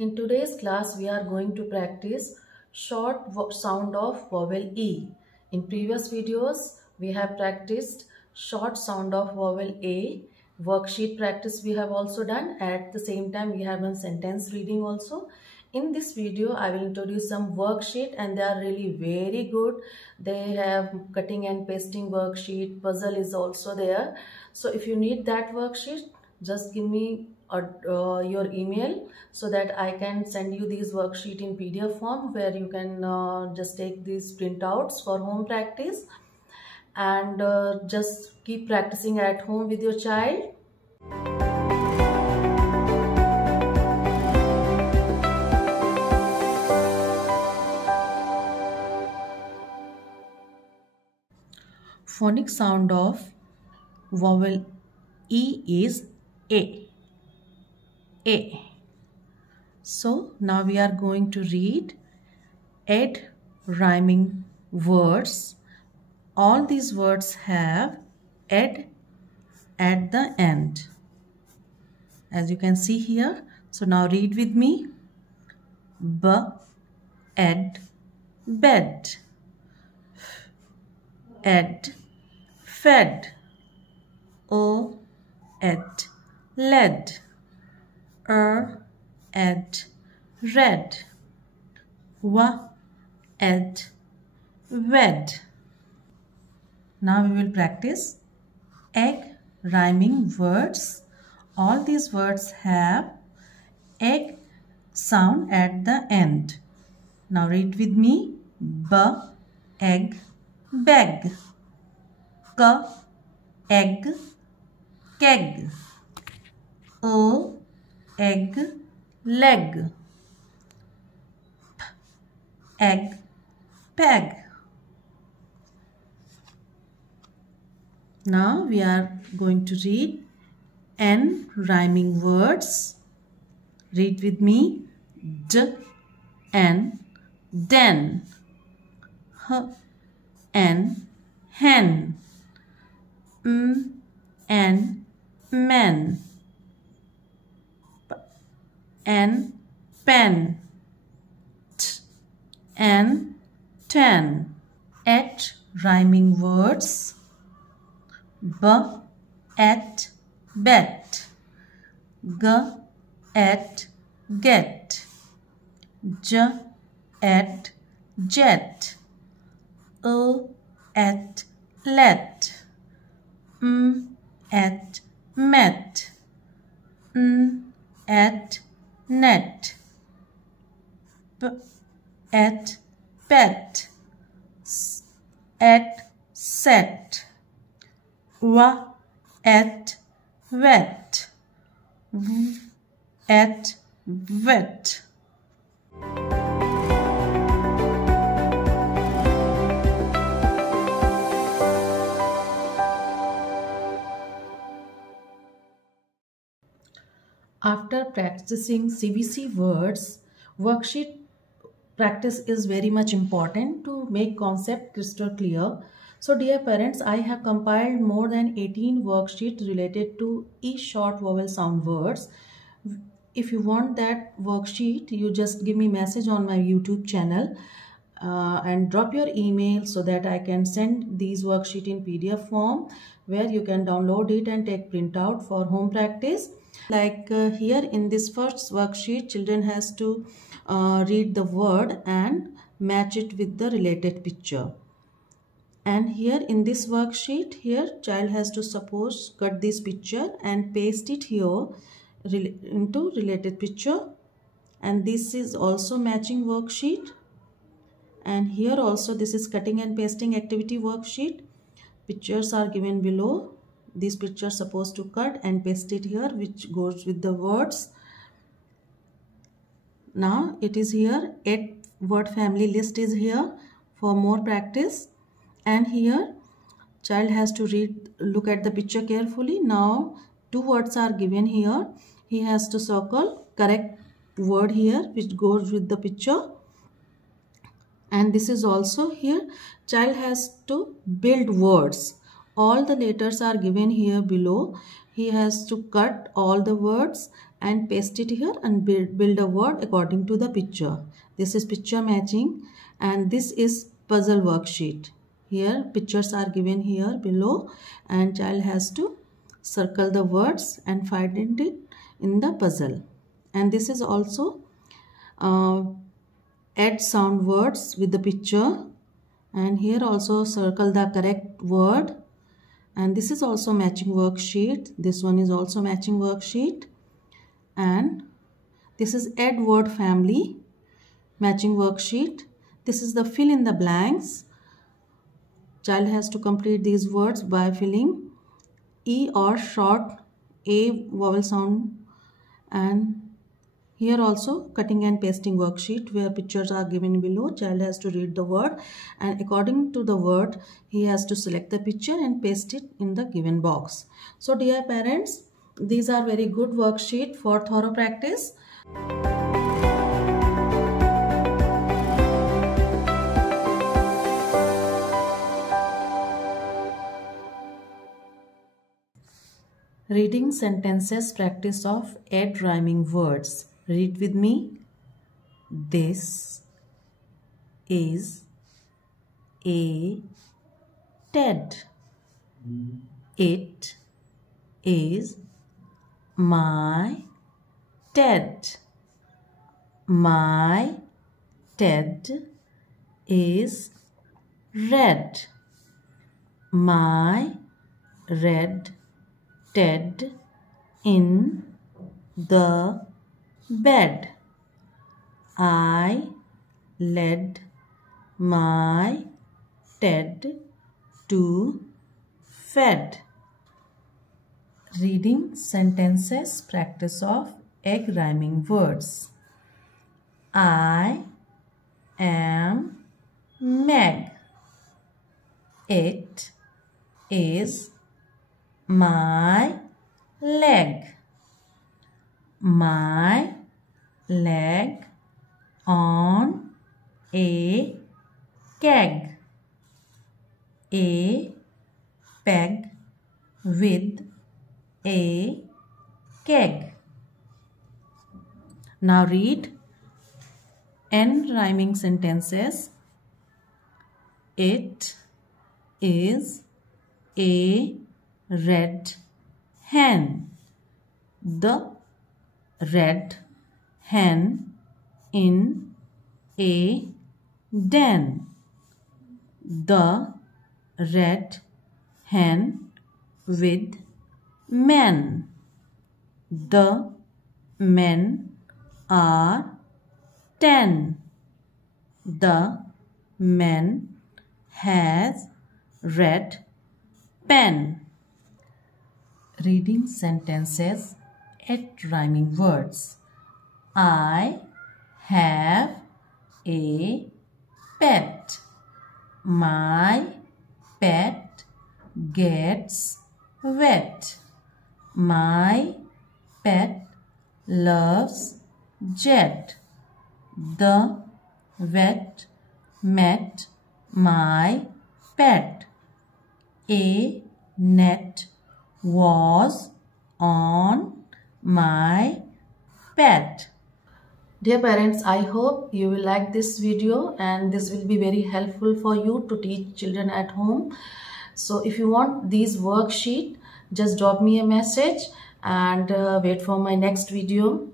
In today's class, we are going to practice short sound of vowel E. In previous videos, we have practiced short sound of vowel A. Worksheet practice we have also done. At the same time, we have done sentence reading also. In this video, I will introduce some worksheet and they are really very good. They have cutting and pasting worksheet. Puzzle is also there. So if you need that worksheet, just give me your email so that I can send you these worksheet in PDF form where you can just take these printouts for home practice and just keep practicing at home with your child. Phonic sound of vowel E is A. A. So now we are going to read 8 rhyming words. All these words have ed at the end, as you can see here. So now read with me. B, ed, bed. Ed, fed. O, ed, led. Ed, red. Ed, wed. Now we will practice egg rhyming words. All these words have egg sound at the end. Now read with me. B, egg, beg. K, egg, keg. O, egg, leg. P, egg, peg. Now we are going to read N rhyming words. Read with me. D, N, den. H, N, hen. M, N, men. P, N, pen. T, N, ten. H rhyming words. B, at, bet. G, at, get. J, at, jet. O, at, let. M, at, met. N, at, net. P, at, pet. S, at, set. W, at, wet. V, at, wet. After practicing CBC words, worksheet practice is very much important to make concept crystal clear. So dear parents, I have compiled more than 18 worksheets related to each short vowel sound words. If you want that worksheet, you just give me message on my YouTube channel and drop your email so that I can send these worksheet in PDF form where you can download it and take printout for home practice. Like here in this first worksheet, children has to read the word and match it with the related picture. And here in this worksheet, here child has to suppose cut this picture and paste it here into related picture. And this is also matching worksheet. And here also this is cutting and pasting activity worksheet. Pictures are given below. These pictures supposed to cut and paste it here, which goes with the words. Now it is here 8 word family list is here for more practice. And here child has to look at the picture carefully. Now 2 words are given here. He has to circle correct word here which goes with the picture. And this is also here. Child has to build words. All the letters are given here below. he has to cut all the words and paste it here and build a word according to the picture. This is picture matching and this is puzzle worksheet. Here pictures are given here below and child has to circle the words and find it in the puzzle. And this is also add sound words with the picture, and here also circle the correct word. And this is also matching worksheet. This one is also matching worksheet. And this is add word family matching worksheet. This is the fill in the blanks. Child has to complete these words by filling E or short A vowel sound. And here also cutting and pasting worksheet where pictures are given below. Child has to read the word and according to the word he has to select the picture and paste it in the given box. So dear parents, these are very good worksheet for thorough practice. Reading sentences practice of 8 rhyming words. Read with me. This is a Ted. It is my Ted. My Ted is red. My red Ted in the bed. I led my Ted to fed. Reading sentences practice of egg rhyming words. I am Meg. It is my leg. My leg on a keg. A peg with a keg. Now read N rhyming sentences. It is a red hen. The red hen in a den. The red hen with men. The men are 10. The man has red pen. Reading sentences 8 rhyming words. I have a pet. My pet gets wet. My pet loves jet. The vet met my pet. A net was on my pet. Dear parents, I hope you will like this video and this will be very helpful for you to teach children at home. So if you want these worksheet, just drop me a message and wait for my next video.